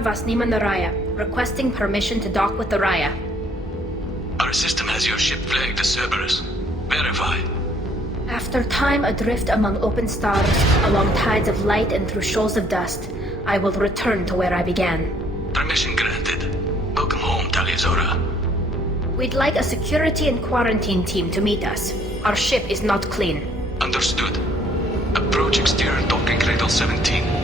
Zora Vasnima Naraya, requesting permission to dock with the Raya. Our system has your ship flagged as Cerberus. Verify. After time adrift among open stars, along tides of light and through shoals of dust, I will return to where I began. Permission granted. Welcome home, Talia Zora. We'd like a security and quarantine team to meet us. Our ship is not clean. Understood. Approach exterior docking cradle 17.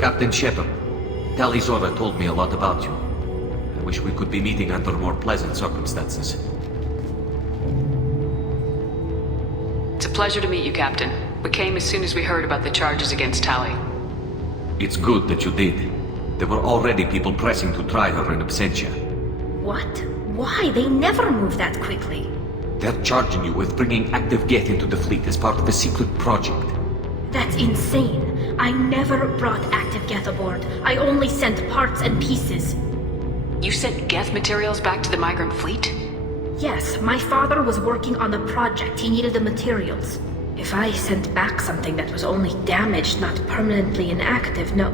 Captain Shepard, Talia Zora told me a lot about you. I wish we could be meeting under more pleasant circumstances. It's a pleasure to meet you, Captain. We came as soon as we heard about the charges against Tali. It's good that you did. There were already people pressing to try her in absentia. What? Why? They never move that quickly. They're charging you with bringing active Geth into the fleet as part of a secret project. That's insane. I never brought active Geth aboard. I only sent parts and pieces. You sent Geth materials back to the migrant fleet? Yes, my father was working on a project. He needed the materials. If I sent back something that was only damaged, not permanently inactive, no,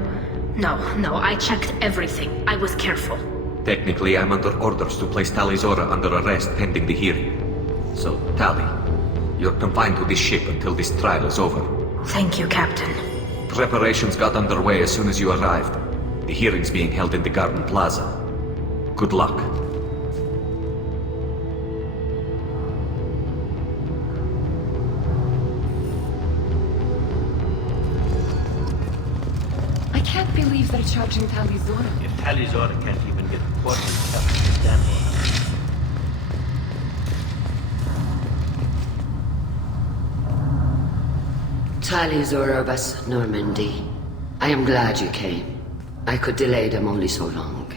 I checked everything. I was careful. Technically, I'm under orders to place Talia Zora under arrest pending the hearing. So, Tali, you're confined to this ship until this trial is over. Thank you, Captain. Preparations got underway as soon as you arrived. The hearing's being held in the Garden Plaza. Good luck. I can't believe they're charging Talia Zora. If Talia Zora can't even get the quarterly captain to stand for her. Talia Zora was Normandy. I am glad you came. I could delay them only so long.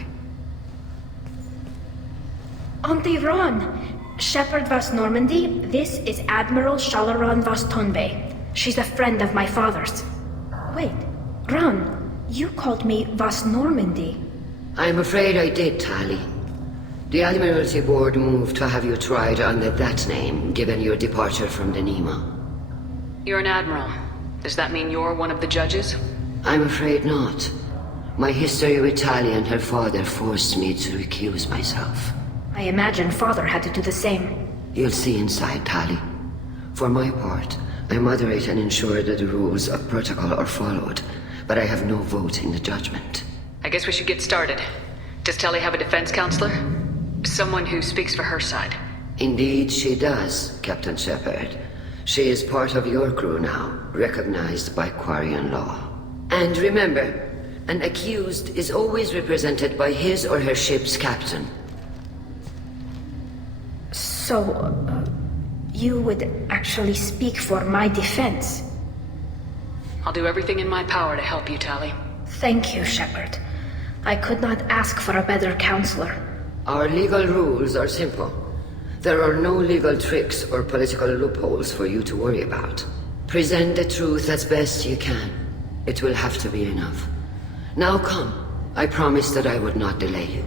Auntie Ron! Shepard Vas Normandy, this is Admiral Shalaran Vas Tonbe. She's a friend of my father's. Wait, Ron, you called me Vas Normandy. I'm afraid I did, Tali. The Admiralty Board moved to have you tried under that name, given your departure from the Nima. You're an admiral. Does that mean you're one of the judges? I'm afraid not. My history with Tali and her father forced me to recuse myself. I imagine father had to do the same. You'll see inside, Tali. For my part, I moderate and ensure that the rules of protocol are followed, but I have no vote in the judgment. I guess we should get started. Does Tali have a defense counselor? Someone who speaks for her side. Indeed she does, Captain Shepard. She is part of your crew now, recognized by Quarian law. And remember, an accused is always represented by his or her ship's captain. So, you would actually speak for my defense? I'll do everything in my power to help you, Tali. Thank you, Shepard. I could not ask for a better counselor. Our legal rules are simple. There are no legal tricks or political loopholes for you to worry about. Present the truth as best you can. It will have to be enough. Now come. I promised that I would not delay you.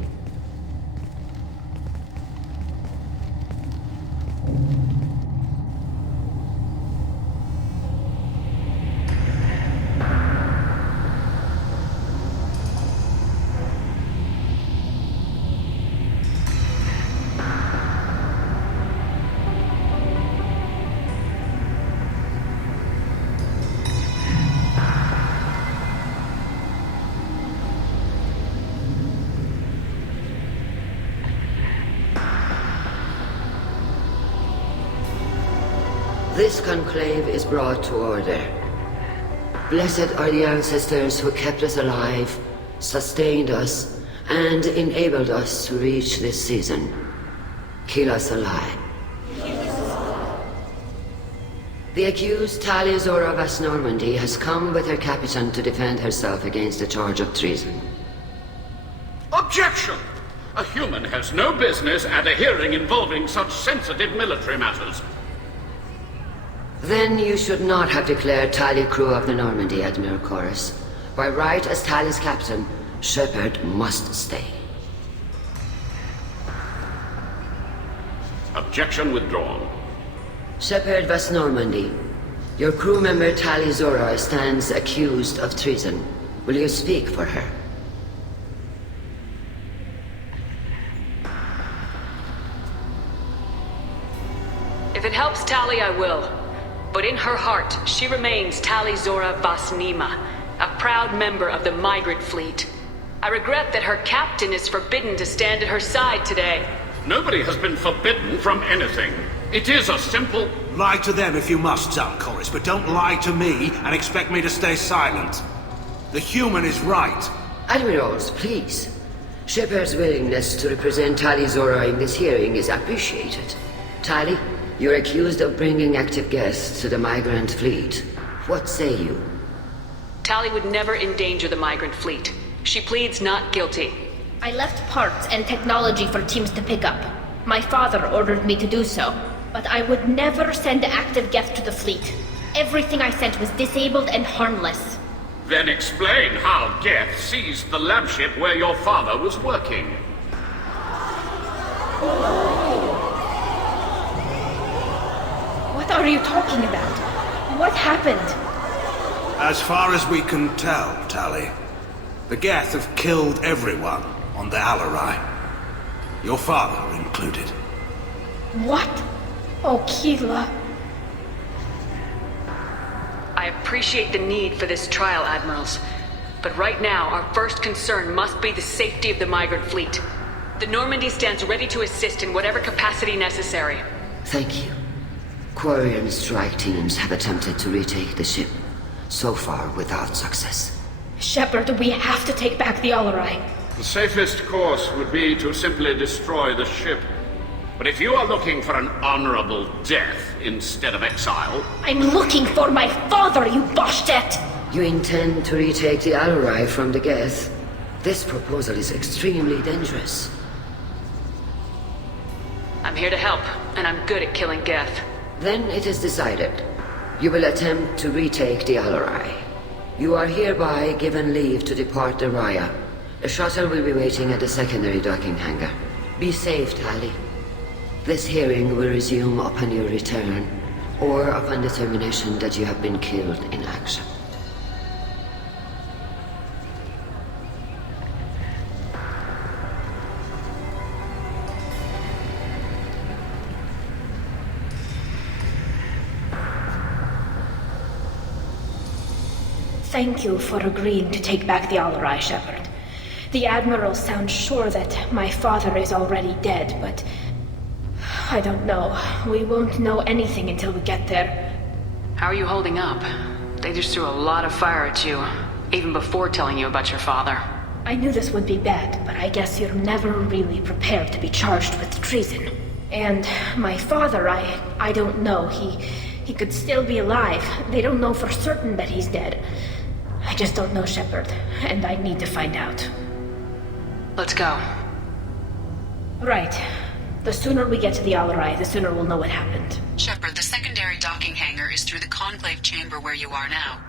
This conclave is brought to order. Blessed are the ancestors who kept us alive, sustained us, and enabled us to reach this season. Keep us alive. The accused Talia Zora Vas Normandy has come with her captain to defend herself against a charge of treason. Objection! A human has no business at a hearing involving such sensitive military matters. Then you should not have declared Tally crew of the Normandy, Admiral Chorus. By right as Tally's captain, Shepard must stay. Objection withdrawn. Shepard was Normandy. Your crew member Tally Zora stands accused of treason. Will you speak for her? If it helps Tally, I will. But in her heart, she remains Tally Zora Vasnima, a proud member of the migrant fleet. I regret that her captain is forbidden to stand at her side today. Nobody has been forbidden from anything. It is a simple... Lie to them if you must, Zalcoris, but don't lie to me and expect me to stay silent. The human is right. Admirals, please. Shepard's willingness to represent Tally Zora in this hearing is appreciated. Tally, you're accused of bringing active guests to the migrant fleet. What say you? Tally would never endanger the migrant fleet. She pleads not guilty. I left parts and technology for teams to pick up. My father ordered me to do so, but I would never send active guests to the fleet. Everything I sent was disabled and harmless. Then explain how Geth seized the lab ship where your father was working. What are you talking about? What happened? As far as we can tell, Tally, the Geth have killed everyone on the Alarai. Your father included. What? Oh, Keela. I appreciate the need for this trial, Admirals. But right now, our first concern must be the safety of the migrant fleet. The Normandy stands ready to assist in whatever capacity necessary. Thank you. Quarry and strike teams have attempted to retake the ship, so far without success. Shepard, we have to take back the Alarai. The safest course would be to simply destroy the ship. But if you are looking for an honorable death instead of exile... I'm looking for my father, you Boshtet! You intend to retake the Alarai from the Geth? This proposal is extremely dangerous. I'm here to help, and I'm good at killing Geth. Then it is decided. You will attempt to retake the Alarai. You are hereby given leave to depart the Raya. A shuttle will be waiting at the secondary docking hangar. Be safe, Tally. This hearing will resume upon your return, or upon determination that you have been killed in action. Thank you for agreeing to take back the Alarai, Shepard. The Admiral sounds sure that my father is already dead, but... I don't know. We won't know anything until we get there. How are you holding up? They just threw a lot of fire at you, even before telling you about your father. I knew this would be bad, but I guess you're never really prepared to be charged with treason. And my father, I don't know. He could still be alive. They don't know for certain that he's dead. I just don't know, Shepard, and I need to find out. Let's go. Right. The sooner we get to the Alarai, the sooner we'll know what happened. Shepard, the secondary docking hangar is through the conclave chamber where you are now.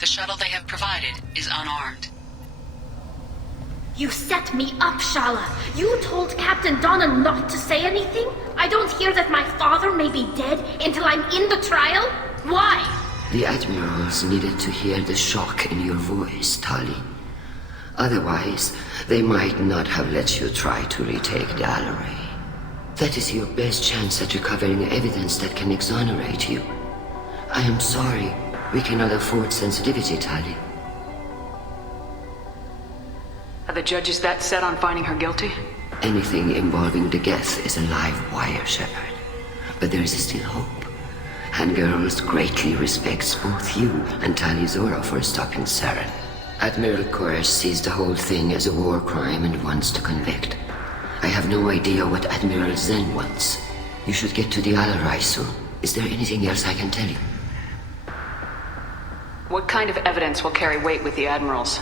The shuttle they have provided is unarmed. You set me up, Shala. You told Captain Donna not to say anything? I don't hear that my father may be dead until I'm in the trial? Why? The Admirals needed to hear the shock in your voice, Tali. Otherwise, they might not have let you try to retake the Alarai. That is your best chance at recovering evidence that can exonerate you. I am sorry. We cannot afford sensitivity, Tali. Are the judges that set on finding her guilty? Anything involving the Geth is a live wire, Shepard. But there is still hope. And Girls greatly respects both you and Tali Zora for stopping Saren. Admiral Koresh sees the whole thing as a war crime and wants to convict. I have no idea what Admiral Zen wants. You should get to the Alarai soon. Is there anything else I can tell you? What kind of evidence will carry weight with the Admirals?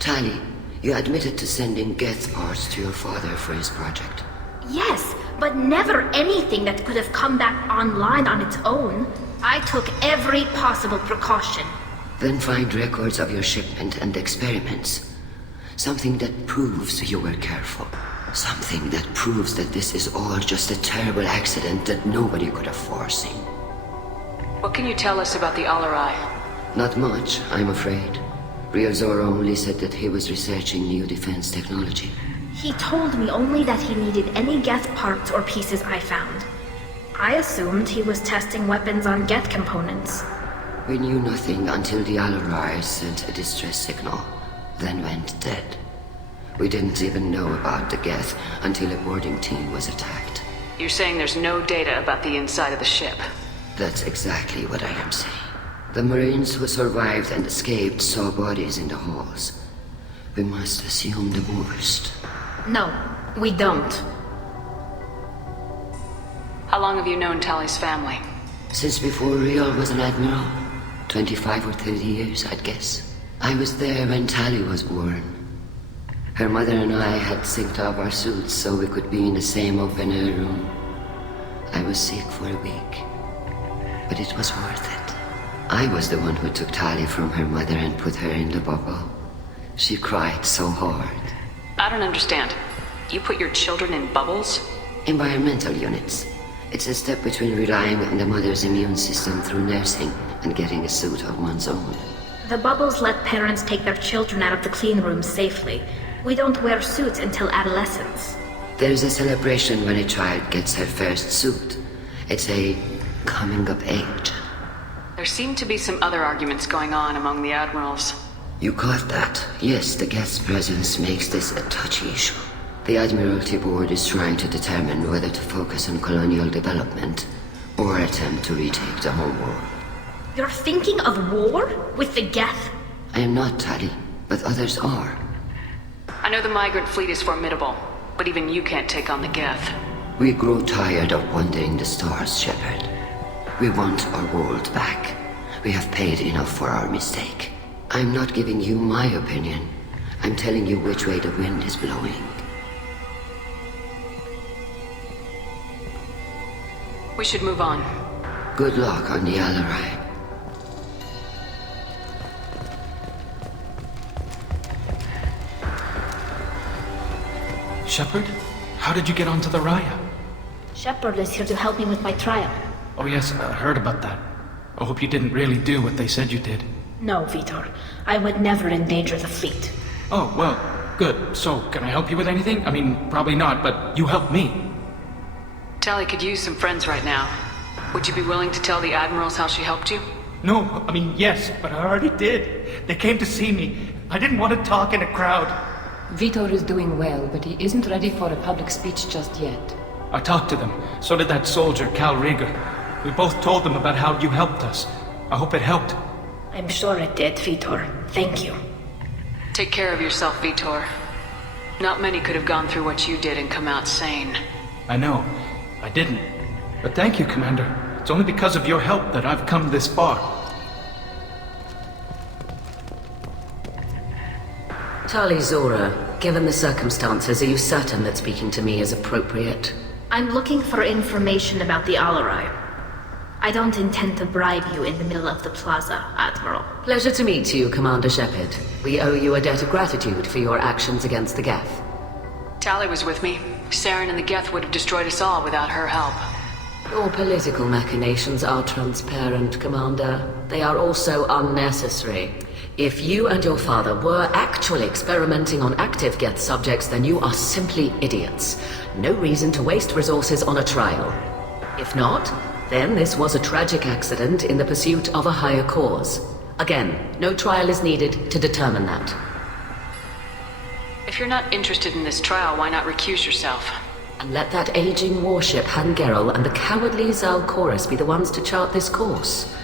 Tali, you admitted to sending Geth parts to your father for his project. Yes, but never anything that could have come back online on its own. I took every possible precaution. Then find records of your shipment and experiments. Something that proves you were careful. Something that proves that this is all just a terrible accident that nobody could have foreseen. What can you tell us about the Alarai? Not much, I'm afraid. Real Zora only said that he was researching new defense technology. He told me only that he needed any Geth parts or pieces I found. I assumed he was testing weapons on Geth components. We knew nothing until the Alarai sent a distress signal, then went dead. We didn't even know about the Geth until a boarding team was attacked. You're saying there's no data about the inside of the ship? That's exactly what I am saying. The Marines who survived and escaped saw bodies in the halls. We must assume the worst. No, we don't. How long have you known Tally's family? Since before Real was an admiral. 25 or 30 years, I'd guess. I was there when Tally was born. Her mother and I had synced up our suits so we could be in the same open-air room. I was sick for a week, but it was worth it. I was the one who took Tally from her mother and put her in the bubble. She cried so hard. I don't understand. You put your children in bubbles? Environmental units. It's a step between relying on the mother's immune system through nursing and getting a suit of one's own. The bubbles let parents take their children out of the clean rooms safely. We don't wear suits until adolescence. There's a celebration when a child gets her first suit. It's a coming of age. There seem to be some other arguments going on among the admirals. You caught that? Yes, the guest presence makes this a touchy issue. The Admiralty Board is trying to determine whether to focus on colonial development or attempt to retake the home world. You're thinking of war? With the Geth? I am not, Tally, but others are. I know the migrant fleet is formidable, but even you can't take on the Geth. We grow tired of wandering the stars, Shepard. We want our world back. We have paid enough for our mistake. I'm not giving you my opinion. I'm telling you which way the wind is blowing. We should move on. Good luck on the Alarai. Shepard? How did you get onto the Raya? Shepard is here to help me with my trial. Oh yes, I heard about that. I hope you didn't really do what they said you did. No, Vitor. I would never endanger the fleet. Oh, well, good. So, can I help you with anything? I mean, probably not, but you helped me. Tally could use some friends right now. Would you be willing to tell the admirals how she helped you? No, I mean, yes, but I already did. They came to see me. I didn't want to talk in a crowd. Vitor is doing well, but he isn't ready for a public speech just yet. I talked to them. So did that soldier, Cal Rieger. We both told them about how you helped us. I hope it helped. I'm sure it did, Vitor. Thank you. Take care of yourself, Vitor. Not many could have gone through what you did and come out sane. I know. I didn't. But thank you, Commander. It's only because of your help that I've come this far. Tali Zora, given the circumstances, are you certain that speaking to me is appropriate? I'm looking for information about the Alarai. I don't intend to bribe you in the middle of the plaza, Admiral. Pleasure to meet you, Commander Shepard. We owe you a debt of gratitude for your actions against the Geth. Tally was with me. Saren and the Geth would have destroyed us all without her help. Your political machinations are transparent, Commander. They are also unnecessary. If you and your father were actually experimenting on active Geth subjects, then you are simply idiots. No reason to waste resources on a trial. If not, then this was a tragic accident in the pursuit of a higher cause. Again, no trial is needed to determine that. If you're not interested in this trial, why not recuse yourself? And let that aging warship Hangerel and the cowardly Zalcorus be the ones to chart this course?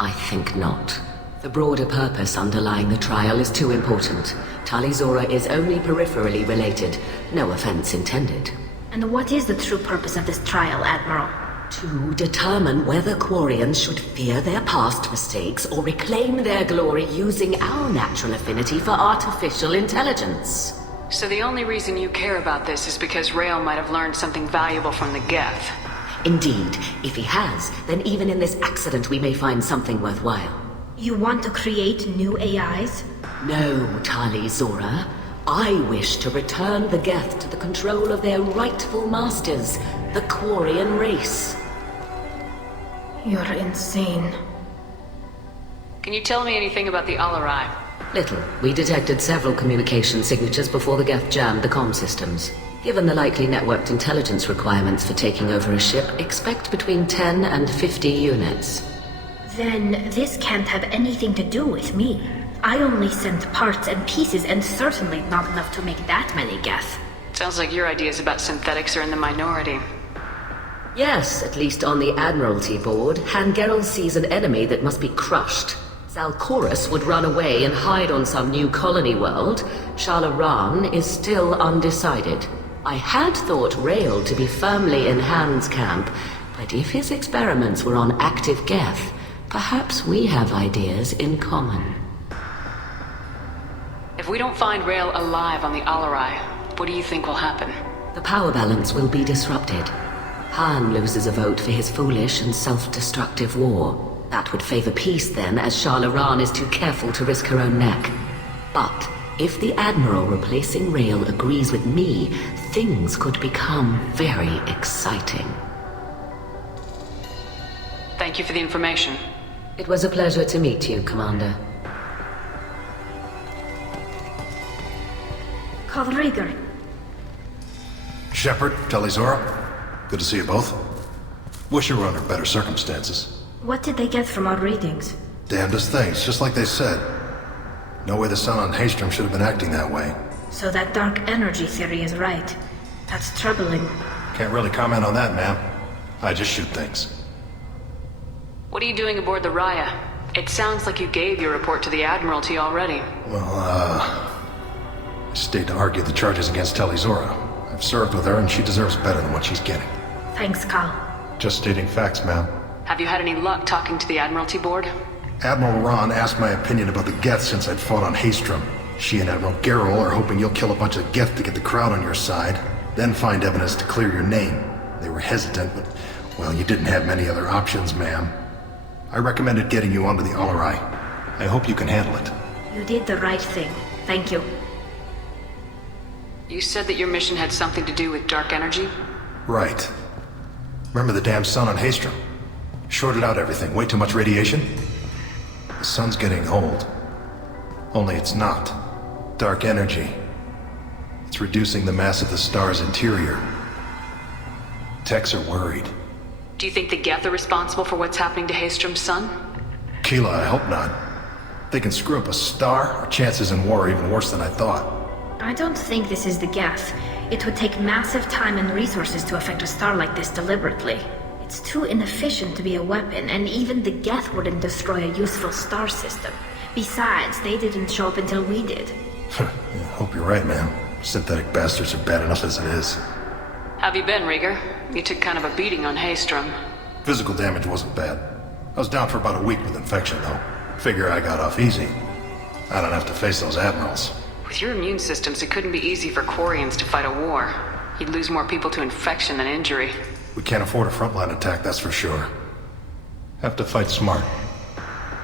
I think not. The broader purpose underlying the trial is too important. Tali Zora is only peripherally related. No offense intended. And what is the true purpose of this trial, Admiral? To determine whether Quarians should fear their past mistakes or reclaim their glory using our natural affinity for artificial intelligence. So the only reason you care about this is because Rael might have learned something valuable from the Geth. Indeed, if he has, then even in this accident we may find something worthwhile. You want to create new AIs? No, Tali Zora. I wish to return the Geth to the control of their rightful masters, the Quarian race. You're insane. Can you tell me anything about the Alarai? Little. We detected several communication signatures before the Geth jammed the comm systems. Given the likely networked intelligence requirements for taking over a ship, expect between 10 and 50 units. Then this can't have anything to do with me. I only sent parts and pieces, and certainly not enough to make that many Geth. Sounds like your ideas about synthetics are in the minority. Yes, at least on the Admiralty board, Hangerel sees an enemy that must be crushed. Zalcorus would run away and hide on some new colony world. Shalaran is still undecided. I had thought Rael to be firmly in Han's camp, but if his experiments were on active Geth, perhaps we have ideas in common. If we don't find Rael alive on the Alarai, what do you think will happen? The power balance will be disrupted. Han loses a vote for his foolish and self-destructive war. That would favor peace then, as Shalaran is too careful to risk her own neck. But if the Admiral replacing Rael agrees with me, things could become very exciting. Thank you for the information. It was a pleasure to meet you, Commander. Carl Rieger. Shepard, Tali Zora. Good to see you both. Wish you were under better circumstances. What did they get from our readings? Damnedest things, just like they said. No way the sun on Haystrom should have been acting that way. So that dark energy theory is right. That's troubling. Can't really comment on that, ma'am. I just shoot things. What are you doing aboard the Raya? It sounds like you gave your report to the Admiralty already. Well, I stayed to argue the charges against Tali Zora. I've served with her and she deserves better than what she's getting. Thanks, Carl. Just stating facts, ma'am. Have you had any luck talking to the Admiralty board? Admiral Ron asked my opinion about the Geth since I'd fought on Haystrom. She and Admiral Gerrel are hoping you'll kill a bunch of Geth to get the crowd on your side, then find evidence to clear your name. They were hesitant, but, well, you didn't have many other options, ma'am. I recommended getting you onto the Alarai. I hope you can handle it. You did the right thing. Thank you. You said that your mission had something to do with dark energy? Right. Remember the damn sun on Haystrom? Shorted out everything. Way too much radiation? The sun's getting old. Only it's not. Dark energy. It's reducing the mass of the star's interior. Techs are worried. Do you think the Geth are responsible for what's happening to Haystrom's sun? Keela, I hope not. If they can screw up a star, our chances in war are even worse than I thought. I don't think this is the Geth. It would take massive time and resources to affect a star like this deliberately. It's too inefficient to be a weapon, and even the Geth wouldn't destroy a useful star system. Besides, they didn't show up until we did. Yeah, hope you're right, man. Synthetic bastards are bad enough as it is. Have you been, Rieger? You took kind of a beating on Haystrom. Physical damage wasn't bad. I was down for about a week with infection, though. Figure I got off easy. I don't have to face those admirals. With your immune systems, it couldn't be easy for Quarians to fight a war. You'd lose more people to infection than injury. We can't afford a frontline attack, that's for sure. Have to fight smart.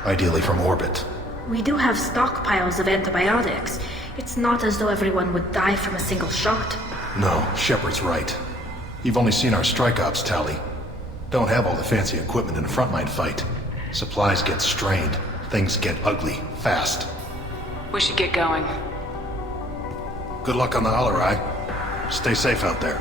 Ideally from orbit. We do have stockpiles of antibiotics. It's not as though everyone would die from a single shot. No, Shepard's right. You've only seen our strike ops tally. Don't have all the fancy equipment in a frontline fight. Supplies get strained. Things get ugly, fast. We should get going. Good luck on the Alarai. Stay safe out there.